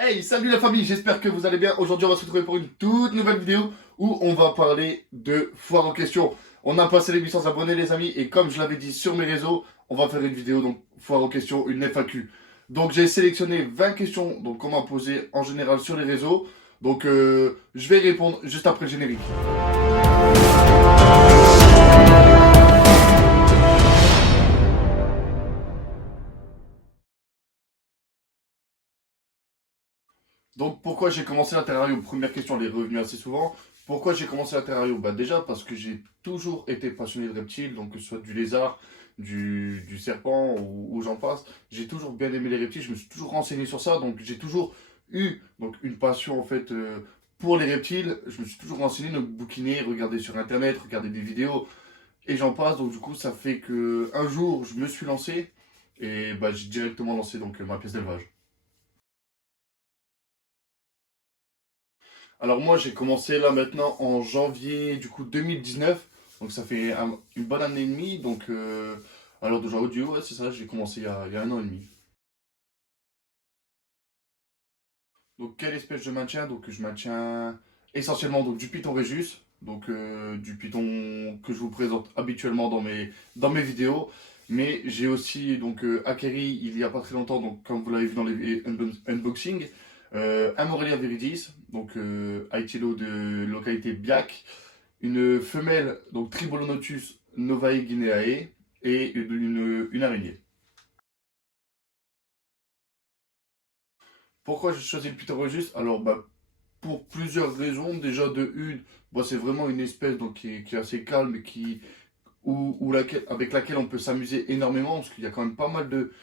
Hey, salut la famille, j'espère que vous allez bien. Aujourd'hui, on va se retrouver pour une toute nouvelle vidéo où on va parler de foire aux questions. On a passé les 800 abonnés, les amis, et comme je l'avais dit sur mes réseaux, on va faire une vidéo, donc foire aux questions, une FAQ. Donc, j'ai sélectionné 20 questions qu'on m'a posées en général sur les réseaux. Donc, je vais répondre juste après le générique. Donc pourquoi j'ai commencé la Terrario? Première question, elle est revenue assez souvent. Pourquoi j'ai commencé la Terrario? Bah déjà parce que j'ai toujours été passionné de reptiles, donc que ce soit du lézard, du serpent ou j'en passe. J'ai toujours bien aimé les reptiles, je me suis toujours renseigné sur ça, donc j'ai toujours eu donc, une passion en fait pour les reptiles. Je me suis toujours renseigné, donc bouquiner, regarder sur internet, regarder des vidéos et j'en passe. Donc du coup ça fait que un jour je me suis lancé et bah, j'ai directement lancé donc ma pièce d'élevage. Alors moi j'ai commencé là maintenant en janvier du coup 2019, donc ça fait une bonne année et demie, donc à l'heure d'aujourd'hui, ouais c'est ça, j'ai commencé il y a un an et demi. Donc quelle espèce je maintiens? Donc je maintiens essentiellement donc, du Python Régis, donc du Python que je vous présente habituellement dans mes vidéos, mais j'ai aussi donc acquéri il y a pas très longtemps, donc comme vous l'avez vu dans les unboxings, un Morelia viridis, donc Aitilo de localité Biak, une femelle, donc Tribolonotus novae guineae, et une araignée. Pourquoi j'ai choisi le Pithorhynchus? Alors, bah, pour plusieurs raisons. Déjà, de une, bah, c'est vraiment une espèce donc, qui est assez calme et avec laquelle on peut s'amuser énormément, parce qu'il y a quand même pas mal de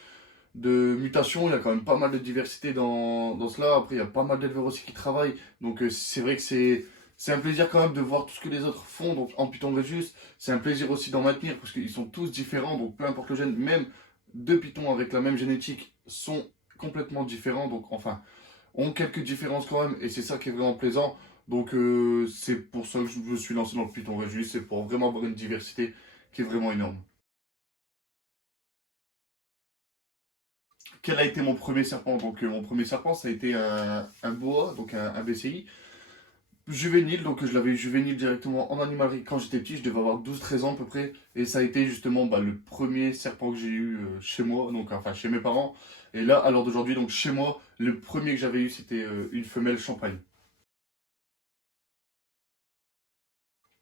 mutations, il y a quand même pas mal de diversité dans cela. Après, il y a pas mal d'éleveurs aussi qui travaillent. Donc, c'est vrai que c'est un plaisir quand même de voir tout ce que les autres font donc, en Python Régis. C'est un plaisir aussi d'en maintenir parce qu'ils sont tous différents. Donc, peu importe le gène, même deux Pythons avec la même génétique sont complètement différents. Donc, enfin, ont quelques différences quand même. Et c'est ça qui est vraiment plaisant. Donc, c'est pour ça que je me suis lancé dans le Python Régis. C'est pour vraiment avoir une diversité qui est vraiment énorme. Quel a été mon premier serpent? Donc, mon premier serpent, ça a été un boa, donc un BCI. Juvénile, donc je l'avais eu juvénile directement en animalerie quand j'étais petit, je devais avoir 12-13 ans à peu près, et ça a été justement bah, le premier serpent que j'ai eu chez moi, donc enfin chez mes parents. Et là, à l'heure d'aujourd'hui, donc chez moi, le premier que j'avais eu, c'était une femelle champagne.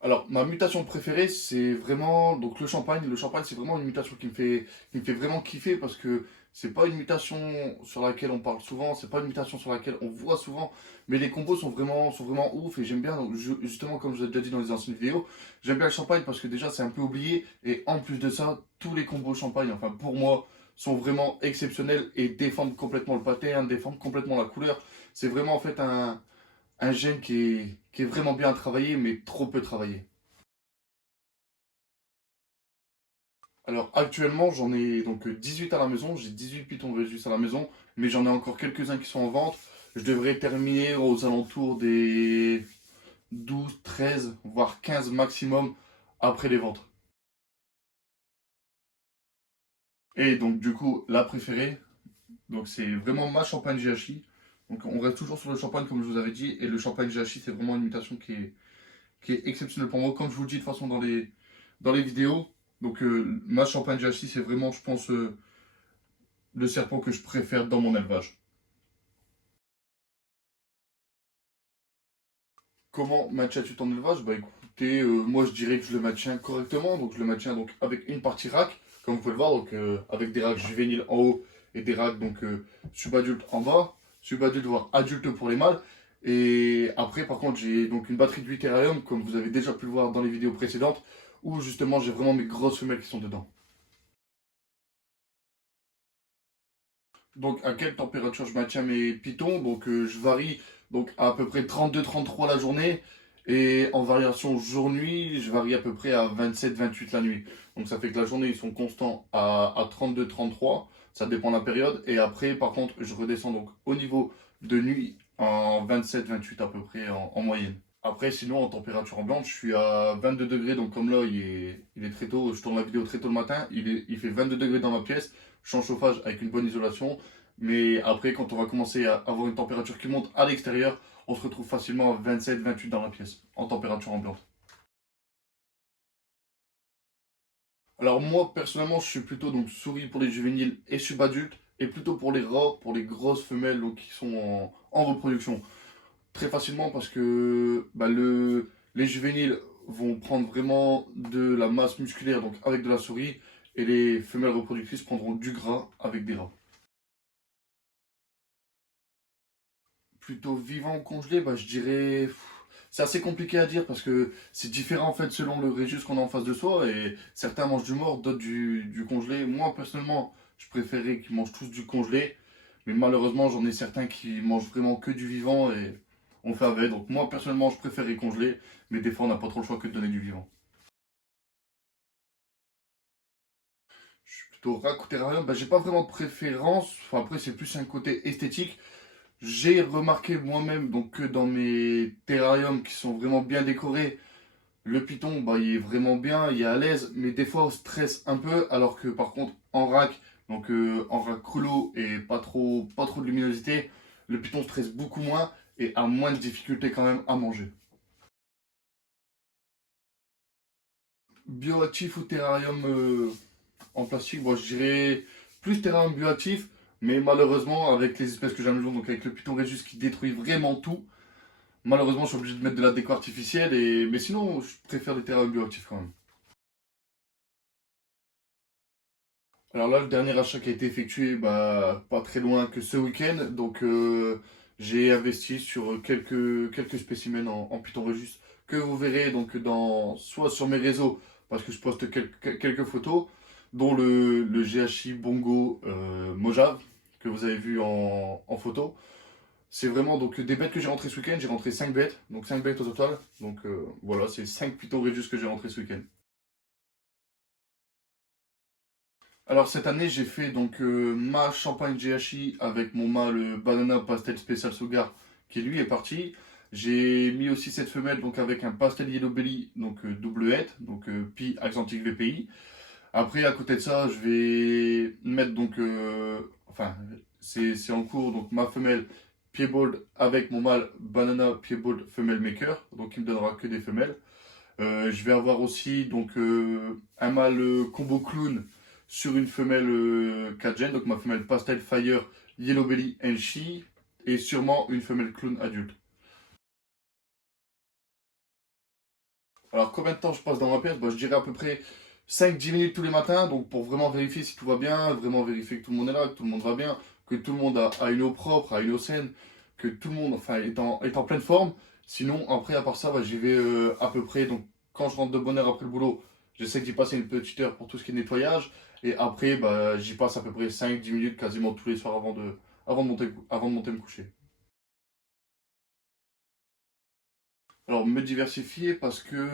Alors, ma mutation préférée, c'est vraiment donc le champagne. Le champagne, c'est vraiment une mutation qui me fait vraiment kiffer parce que c'est pas une mutation sur laquelle on parle souvent, c'est pas une mutation sur laquelle on voit souvent, mais les combos sont vraiment ouf et j'aime bien. Donc, justement, comme je vous ai déjà dit dans les anciennes vidéos, j'aime bien le champagne parce que déjà c'est un peu oublié et en plus de ça, tous les combos champagne, enfin pour moi, sont vraiment exceptionnels et défendent complètement le pattern, défendent complètement la couleur. C'est vraiment en fait un gène qui est vraiment bien travaillé, mais trop peu travaillé. Alors actuellement, j'en ai donc 18 à la maison, j'ai 18 pitons Régis à la maison, mais j'en ai encore quelques-uns qui sont en vente. Je devrais terminer aux alentours des 12, 13, voire 15 maximum après les ventes. Et donc du coup, la préférée, donc c'est vraiment ma champagne GHI. Donc on reste toujours sur le champagne comme je vous avais dit, et le champagne GHI c'est vraiment une mutation qui est exceptionnelle pour moi, comme je vous le dis de toute façon dans les vidéos. Donc ma champagne GHI c'est vraiment, je pense, le serpent que je préfère dans mon élevage. Comment maintiens-tu ton élevage? Bah écoutez, moi je dirais que je le maintiens correctement, donc je le maintiens donc avec une partie rack, comme vous pouvez le voir, donc avec des racks juvéniles en haut et des racks donc subadultes en bas, subadulte voire adulte pour les mâles. Et après par contre j'ai donc une batterie de 8 terrarium, comme vous avez déjà pu le voir dans les vidéos précédentes, où justement j'ai vraiment mes grosses femelles qui sont dedans. Donc à quelle température je maintiens mes pitons? Donc je varie donc à peu près 32-33 la journée et en variation jour-nuit, je varie à peu près à 27-28 la nuit. Donc ça fait que la journée ils sont constants à 32-33, ça dépend de la période. Et après par contre je redescends donc au niveau de nuit en 27-28 à peu près en moyenne. Après, sinon, en température ambiante, je suis à 22 degrés. Donc, comme là, il est très tôt, je tourne la vidéo très tôt le matin. Il fait 22 degrés dans ma pièce. Je suis en chauffage avec une bonne isolation. Mais après, quand on va commencer à avoir une température qui monte à l'extérieur, on se retrouve facilement à 27-28 dans la pièce, en température ambiante. Alors moi, personnellement, je suis plutôt donc souris pour les juvéniles et subadultes, et plutôt pour les rats, pour les grosses femelles donc, qui sont en reproduction. Très facilement parce que les juvéniles vont prendre vraiment de la masse musculaire donc avec de la souris, et les femelles reproductrices prendront du gras avec des rats. Plutôt vivant ou congelé, je dirais. C'est assez compliqué à dire parce que c'est différent en fait selon le régis qu'on a en face de soi et certains mangent du mort, d'autres du congelé. Moi personnellement, je préférais qu'ils mangent tous du congelé, mais malheureusement j'en ai certains qui mangent vraiment que du vivant et on fait avec. Donc moi personnellement je préférais congeler, mais des fois on n'a pas trop le choix que de donner du vivant. Je suis plutôt rack ou terrarium, j'ai pas vraiment de préférence. Enfin, après c'est plus un côté esthétique. J'ai remarqué moi-même donc que dans mes terrariums qui sont vraiment bien décorés, le python il est vraiment bien, il est à l'aise, mais des fois on stresse un peu, alors que par contre en rack, donc en rack croulo et pas trop de luminosité, le python stresse beaucoup moins et a moins de difficultés quand même à manger. Bioactif ou terrarium en plastique, je dirais plus terrarium bioactif, mais malheureusement avec les espèces que j'ai à la maison, donc avec le python Rhésus qui détruit vraiment tout. Malheureusement, je suis obligé de mettre de la déco artificielle, mais sinon, je préfère les terrains bioactifs quand même. Alors là, le dernier achat qui a été effectué, pas très loin que ce week-end, donc j'ai investi sur quelques spécimens en Python Regus que vous verrez donc soit sur mes réseaux, parce que je poste quelques photos, dont le GHI Bongo Mojave, que vous avez vu en photo. C'est vraiment donc des bêtes que j'ai rentrées ce week-end. J'ai rentré 5 bêtes, donc 5 bêtes au total. Donc voilà, c'est 5 Python Regius que j'ai rentré ce week-end. Alors cette année, j'ai fait donc ma champagne GHI avec mon mâle Banana Pastel Special Sugar qui lui est parti. J'ai mis aussi cette femelle donc avec un pastel Yellow Belly, donc double het, donc Pi Axantic VPI. Après, à côté de ça, je vais mettre donc, enfin, c'est en cours, donc ma femelle Piebald avec mon mâle Banana Piebald Femelle Maker, donc il me donnera que des femelles. Je vais avoir aussi donc un mâle combo clown sur une femelle Kajen, donc ma femelle Pastel Fire Yellow Belly and She, et sûrement une femelle clown adulte. Alors combien de temps je passe dans ma pièce? Je dirais à peu près 5-10 minutes tous les matins, donc pour vraiment vérifier si tout va bien, vraiment vérifier que tout le monde est là, que tout le monde va bien, que tout le monde a une eau propre, a une eau saine, que tout le monde enfin, est en pleine forme. Sinon, après, à part ça, j'y vais à peu près, donc quand je rentre de bonne heure après le boulot, j'essaie d'y passer une petite heure pour tout ce qui est nettoyage, et après, j'y passe à peu près 5-10 minutes quasiment tous les soirs avant de monter me coucher. Alors, me diversifier parce que,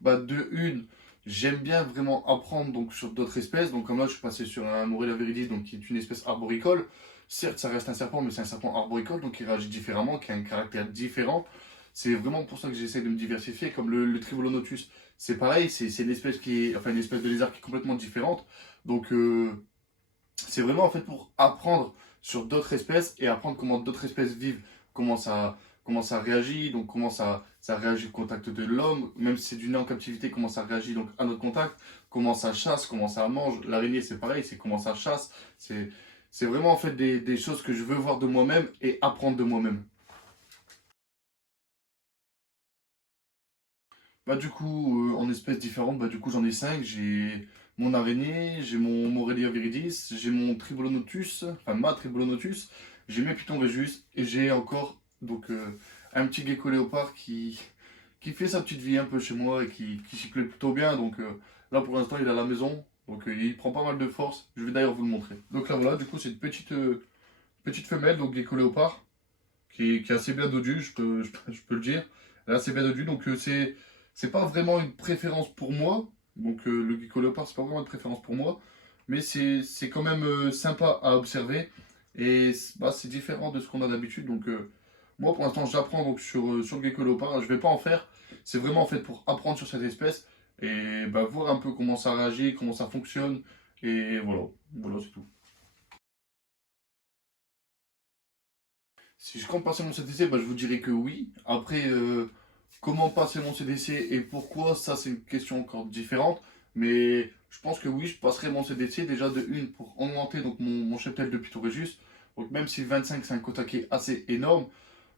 de une, j'aime bien vraiment apprendre donc, sur d'autres espèces. Donc, comme là, je suis passé sur un Morella viridis, donc qui est une espèce arboricole. Certes, ça reste un serpent, mais c'est un serpent arboricole, donc qui réagit différemment, qui a un caractère différent. C'est vraiment pour ça que j'essaie de me diversifier. Comme le Tribolonautus, c'est pareil, c'est une espèce enfin, une espèce de lézard qui est complètement différente. Donc, c'est vraiment en fait pour apprendre sur d'autres espèces et apprendre comment d'autres espèces vivent, comment ça réagit, donc comment ça réagit au contact de l'homme, même si c'est du nez en captivité, comment ça réagit donc à notre contact, comment ça chasse, comment ça mange. L'araignée c'est pareil, c'est comment ça chasse. C'est vraiment en fait des choses que je veux voir de moi-même et apprendre de moi-même. Du coup, en espèces différentes, du coup j'en ai 5. J'ai mon araignée, j'ai mon Morelia viridis, j'ai mon Tribolonotus, enfin ma Tribolonotus, j'ai mes Python Regius et j'ai encore donc un petit gecko léopard qui fait sa petite vie un peu chez moi et qui s'y plaît plutôt bien. Donc là pour l'instant il est à la maison, donc il prend pas mal de force. Je vais d'ailleurs vous le montrer. Donc là voilà, du coup c'est une petite femelle, donc gecko léopard, qui est assez bien dodue, je peux le dire. Elle est assez bien dodue, donc c'est pas vraiment une préférence pour moi. Donc le gecko léopard, c'est pas vraiment une préférence pour moi. Mais c'est quand même sympa à observer. Et c'est différent de ce qu'on a d'habitude. Donc moi pour l'instant j'apprends donc sur le gecko léopard. Je vais pas en faire. C'est vraiment en fait pour apprendre sur cette espèce. Et voir un peu comment ça réagit, comment ça fonctionne. Et voilà, voilà c'est tout. Si je compte passer mon CDC, bah, je vous dirais que oui. Après, comment passer mon CDC et pourquoi, ça c'est une question encore différente. Mais je pense que oui, je passerai mon CDC déjà de une pour augmenter donc mon cheptel de Pythorégis. Donc même si 25 c'est un quota qui est assez énorme,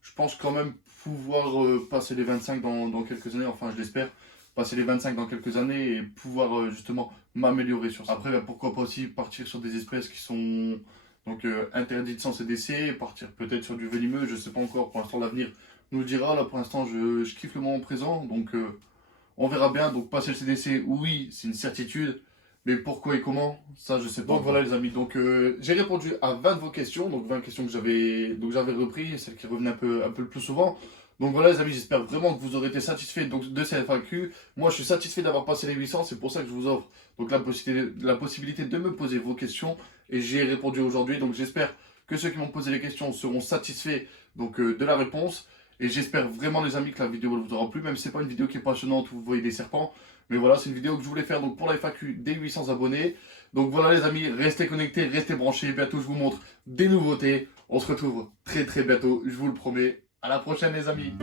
je pense quand même pouvoir passer les 25 dans quelques années, enfin je l'espère, passer les 25 dans quelques années et pouvoir justement m'améliorer sur ça. Après, bah, pourquoi pas aussi partir sur des espèces qui sont donc interdites sans CDC, partir peut-être sur du venimeux, je sais pas encore, pour l'instant l'avenir nous le dira. Là pour l'instant je kiffe le moment présent, donc on verra bien. Donc passer le CDC, oui, c'est une certitude. Mais pourquoi et comment, ça je sais pas. Donc voilà les amis, donc j'ai répondu à 20 de vos questions, donc 20 questions que j'avais repris, celles qui revenaient un peu le plus souvent. Donc voilà les amis, j'espère vraiment que vous aurez été satisfaits donc, de cette FAQ. Moi je suis satisfait d'avoir passé les 800, c'est pour ça que je vous offre donc la possibilité de me poser vos questions et j'y ai répondu aujourd'hui. Donc j'espère que ceux qui m'ont posé les questions seront satisfaits donc, de la réponse. Et j'espère vraiment les amis que la vidéo elle vous aura plu, même si c'est pas une vidéo qui est passionnante où vous voyez des serpents. Mais voilà, c'est une vidéo que je voulais faire donc pour la FAQ des 800 abonnés. Donc voilà les amis, restez connectés, restez branchés. Bientôt je vous montre des nouveautés. On se retrouve très très bientôt, je vous le promets. À la prochaine les amis.